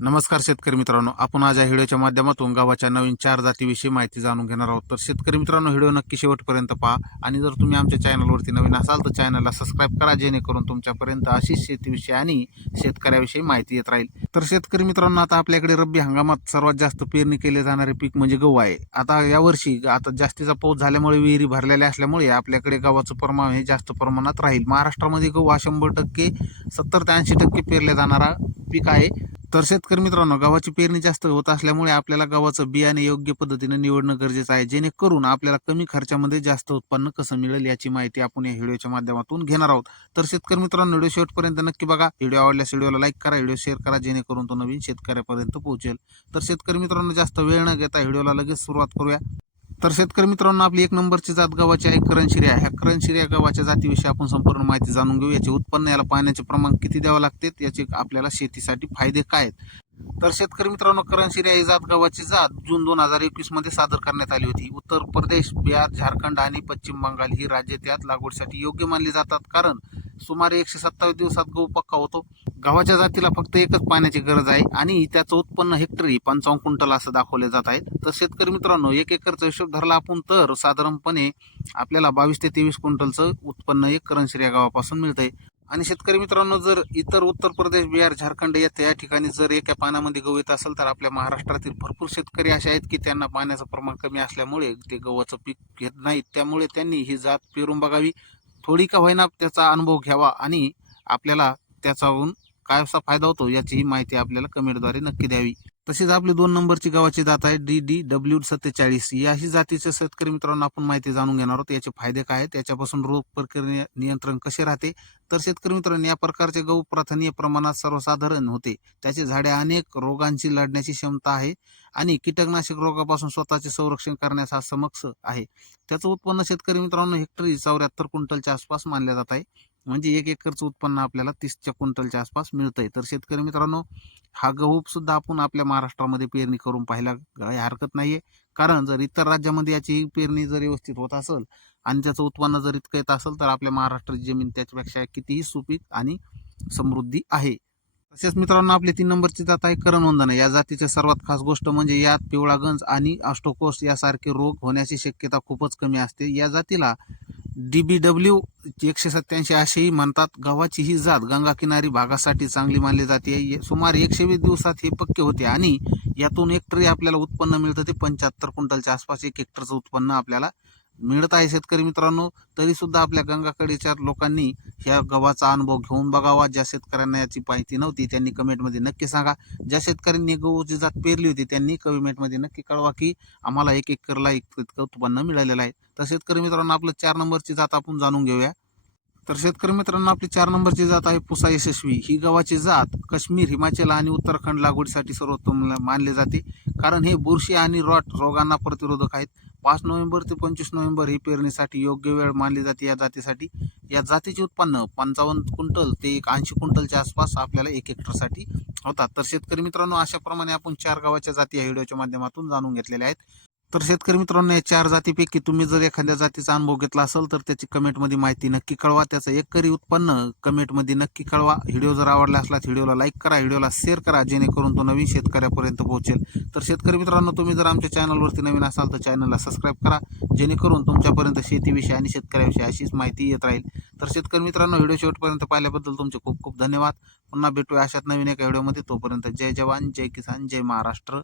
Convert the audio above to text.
नमस्कार शेतकरी मित्रांनो. आपण आज या व्हिडिओच्या माध्यमातून गावाच्या नवीन चार जातीविषयी माहिती जाणून घेणार आहोत. तर शेतकरी मित्रांनो व्हिडिओ नक्की शेवटपर्यंत पहा. आणि जर तुम्ही आमच्या चॅनलवरती नवीन असाल तर चॅनलला सबस्क्राईब करा जेणेकरून तुमच्यापर्यंत अशीच शेतीविषयी आणि शेतकऱ्याविषयी माहिती येत राहील. तर शेतकरी मित्रांनो आता आपल्याकडे रब्बी हंगामात सर्वात जास्त पेरणी केले जाणारे पीक म्हणजे गहू आहे. आता यावर्षी आता जास्तीचा पाऊस झाल्यामुळे विहिरी भरलेल्या असल्यामुळे आपल्याकडे गव्हाचं प्रमाण हे जास्त प्रमाणात राहील. महाराष्ट्रामध्ये गहू हा शंभर टक्के सत्तर ते ऐंशी टक्के पेरल्या जाणारा पीक आहे. तर शेतकरी मित्रांनो गव्हाची पेरणी जास्त होत असल्यामुळे आपल्याला गव्हाचं बियाणे योग्य पद्धतीने निवडणं गरजेचं आहे. जेणेकरून आपल्याला कमी खर्चामध्ये जास्त उत्पन्न कसं मिळेल याची माहिती आपण या व्हिडिओच्या माध्यमातून घेणार आहोत. तर शेतकरी मित्रांनो व्हिडिओ शेवटपर्यंत नक्की बघा. व्हिडिओ आवडल्यास व्हिडिओला लाईक करा व्हिडिओ शेअर करा जेणेकरून तो नवीन शेतकऱ्यापर्यंत पोहोचेल. तर शेतकरी मित्रांनो जास्त वेळ न घेता व्हिडिओला लगेच सुरुवात करूया. तर शेतकरी मित्रांनो आपली एक नंबरची जात गव्हाची आहे करंशिरी ह्या करणशिर्या गव्हाच्या जातीविषयी आपण संपूर्ण माहिती जाणून घेऊ याचे उत्पन्न याला पाण्याचे प्रमाण किती द्यावं लागते? याचे आपल्याला शेतीसाठी फायदे काय आहेत? तर शेतकरी मित्रांनो करंशिरी ही जात गव्हाची जात जून दोन हजार एकवीसमध्ये सादर करण्यात आली होती. उत्तर प्रदेश बिहार झारखंड आणि पश्चिम बंगाल ही राज्ये त्यात लागवडीसाठी योग्य मानली जातात. कारण सुमारे एकशे सत्तावीस दिवसात गहू पक्का होतो. गव्हाच्या जातीला फक्त एकच पाण्याची गरज आहे आणि त्याचं उत्पन्न हेक्टरी पंचावन्न क्विंटल असं दाखवले जात आहे. तर शेतकरी मित्रांनो एक एकरचा हिशोब धरला आपण तर साधारणपणे आपल्याला बावीस ते तेवीस क्विंटलचं उत्पन्न एक करंशिरी या गावापासून मिळतंय. आणि शेतकरी मित्रांनो जर इतर उत्तर प्रदेश बिहार झारखंड या त्या ठिकाणी जर एका पाण्यामध्ये गहू येत असेल तर आपल्या महाराष्ट्रातील भरपूर शेतकरी असे आहेत की त्यांना पाण्याचं प्रमाण कमी असल्यामुळे ते गव्हाचं पीक घेत नाहीत. त्यामुळे त्यांनी ही जात पेरून बघावी. थोडी का होईना त्याचा अनुभव घ्यावा आणि आपल्याला त्याचाहून काय असा फायदा होतो याचीही माहिती आपल्याला कमेंटद्वारे नक्की द्यावी. तसेच आपली दोन नंबरची गावाची जात आहे डी डी डब्ल्यू सत्तेचाळीस. याही जातीचे शेतकरी मित्रांनो आपण माहिती जाणून घेणार आहोत याचे फायदे काय आहेत त्याच्यापासून रोग प्रक्रिया नियंत्रण कसे राहते? तर शेतकरी मित्रांनो या प्रकारचे गहू प्रथनीय प्रमाणात सर्वसाधारण होते. त्याचे झाडे अनेक रोगांची लढण्याची क्षमता आहे आणि कीटकनाशक रोगापासून स्वतःचे संरक्षण करण्यास हा समक्ष आहे. त्याचं उत्पन्न शेतकरी मित्रांनो हेक्टरी चौऱ्याहत्तर क्विंटलच्या आसपास मानल्या जात आहे. म्हणजे एक एकरचं उत्पन्न आपल्याला तीसच्या क्विंटलच्या आसपास मिळतं आहे तर शेतकरी मित्रांनो हा गहू सुद्धा आपण आपल्या महाराष्ट्रामध्ये पेरणी करून पाहायला काही हरकत नाहीये. कारण जर इतर राज्यामध्ये याची पेरणी जर व्यवस्थित होत असेल आणि त्याचं उत्पन्न जर इतकं येत असेल तर आपल्या महाराष्ट्राची जमीन त्याच्यापेक्षा कितीही सुपीक आणि समृद्धी आहे. तसेच मित्रांनो आपली तीन नंबरची जात आहे करणवंदना या जातीची सर्वात खास गोष्ट म्हणजे यात पिवळा गंज आणि अष्टोकोस यासारखे रोग होण्याची शक्यता खूपच कमी असते. या जातीला डीबीडब्ल्यू एकशे सत्याऐंशी असेही म्हणतात. गव्हाची ही जात गंगा किनारी भागासाठी चांगली मानली जाते. सुमारे एकशे वीस दिवसात हे पक्के होते आणि यातून हेक्टरी आपल्याला उत्पन्न मिळतं. ते पंच्याहत्तर क्विंटलच्या आसपास एक हेक्टरचं उत्पन्न आपल्याला मिळत आहे शेतकरी मित्रांनो तरी सुद्धा आपल्या गंगाकडेच्या लोकांनी ह्या गव्हाचा अनुभव घेऊन बघावा. ज्या शेतकऱ्यांना याची माहिती नव्हती त्यांनी कमेंटमध्ये नक्की सांगा. ज्या शेतकऱ्यांनी गहूची जात पेरली होती त्यांनी कमेंटमध्ये नक्की कळवा की आम्हाला एक एकरला एक इतकं उत्पन्न मिळालेलं आहे. तर शेतकरी मित्रांनो आपलं चार नंबरची जात आपण जाणून घेऊया. तर शेतकरी मित्रांनो आपली चार नंबरची जात आहे पुसा यशस्वी. ही गव्हाची जात काश्मीर हिमाचल आणि उत्तराखंड लागवडीसाठी सर्वोत्तम मानले जाते. कारण हे बुरशी आणि रॉट रोगांना प्रतिरोधक आहेत. पाच नोव्हेंबर ते पंचवीस नोव्हेंबर ही पेरणीसाठी योग्य वेळ मानली जाते या जातीसाठी. या जातीचे उत्पन्न पंचावन्न क्विंटल ते एक ऐंशी क्विंटलच्या आसपास आपल्याला एक हेक्टरसाठी होतात. तर शेतकरी मित्रांनो अशाप्रमाणे आपण चार गावाच्या जाती या व्हिडिओच्या माध्यमातून जाणून घेतलेल्या आहेत. तर शेतकरी मित्रांनो या चार जातीपैकी तुम्ही जर एखाद्या जातीचा अनुभव घेतला असेल तर त्याची कमेंटमध्ये माहिती नक्की कळवा. त्याचं एकरी उत्पन्न कमेंटमध्ये नक्की कळवा. व्हिडिओ जर आवडला असला व्हिडिओला लाईक करा व्हिडिओला शेअर करा जेणेकरून तो नवीन शेतकऱ्यापर्यंत पोहोचेल. तर शेतकरी मित्रांनो तुम्ही जर आमच्या चॅनलवरती नवीन असाल तर चॅनलला सबस्क्राईब करा जेणेकरून तुमच्यापर्यंत शेतीविषयी आणि शेतकऱ्याविषयी अशीच माहिती येत राहील. तर शेतकरी मित्रांनो व्हिडिओ शेवटपर्यंत पाहिल्याबद्दल तुमचे खूप खूप धन्यवाद. पुन्हा भेटूया अशात नवीन एका व्हिडिओमध्ये तोपर्यंत जय जवान जय किसान जय महाराष्ट्र.